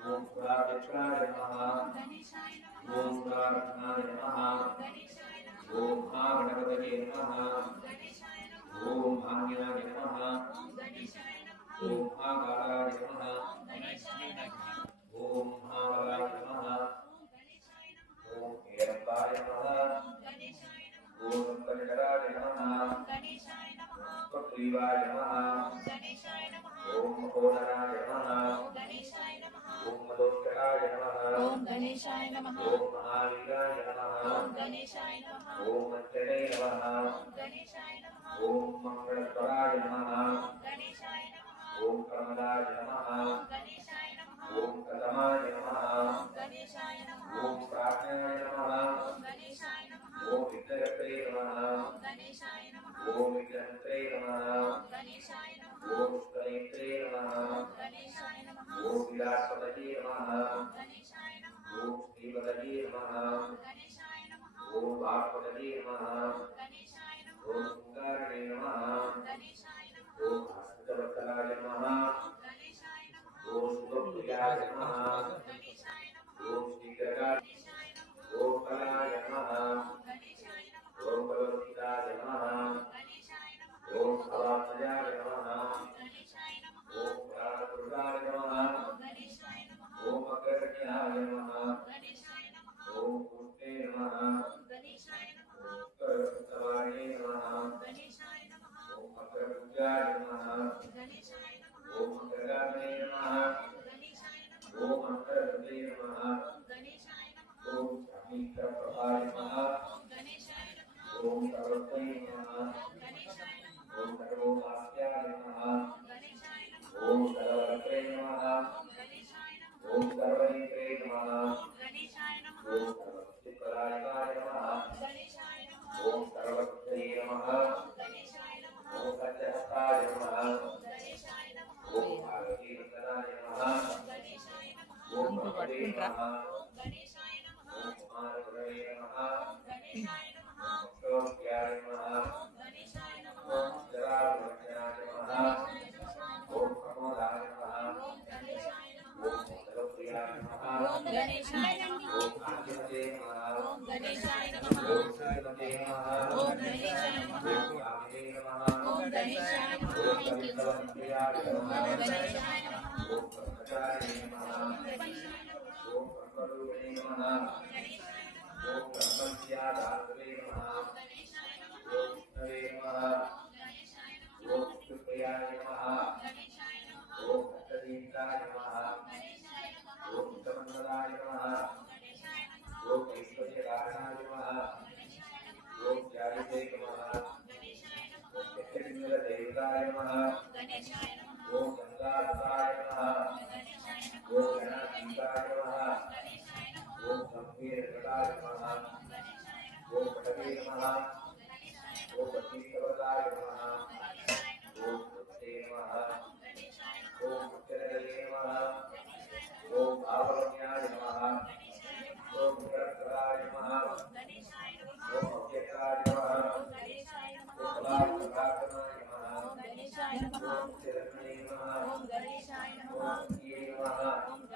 ओम प्राणक्षाय नमः। ओम प्राणनाय नमः। ओम भागणपतये नमः। ओम भाग्याय नमः। ओम भागाय नमः। ओम भागाय नमः। ओम हेरम्बाय नमः। ओम कनकराय नमः। पक्रीवाय नमः। ओम कोणराय गणेशाय नमः ओम महाविघ्नाय नमः ओम गणेशाय नमः ओम अञ्जनेय नमः ओम गणेशाय नमः ओम मंगलकराय नमः ओम गणेशाय नमः ओम कमलाय नमः ओम गणेशाय नमः ओम कदमाय नमः బాష్పదే నమ. ఓం ఓంకారణే నమ. ఓం హస్తవర్తనాయ నమ. ఓం శుభప్రియాయ నమ. प्रभाय नमः ओम सर्वोत्तम नमः ओम सर्वोपास्याय नमः ओम सर्वरत्रे नमः ओम सर्वनेत्रे नमः ओम सर्वचित्तरायणाय नमः ओम सर्वक्षये नमः ओम सत्यहस्ताय नमः ओम भारतीवतनाय नमः ओम भगवते नमः गणेशाय नमः ओम गणेशाय नमः ओम गणेशाय नमः ओम गणेशाय नमः थैंक यू ओम गणेशाय नमः ओम गणेशाय नमः ओम गणेशाय नमः ओम गणेशाय नमः ओम गणेशाय नमः ओम गणेशाय नमः गणेशाय नमः। ओम ऐश्वर्य कारणाय नमः। ओम ज्ञानते नमः। ओम चक्रमिंगल देवताय नमः। ओम गंगाधराय नमः। ओम गणाधिपाय नमः। ओम गंभीर गणाय नमः। ओम पटवे नमः।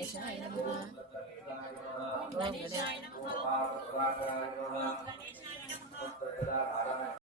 గణేశాయ నమ ఓం గణేశాయ నమ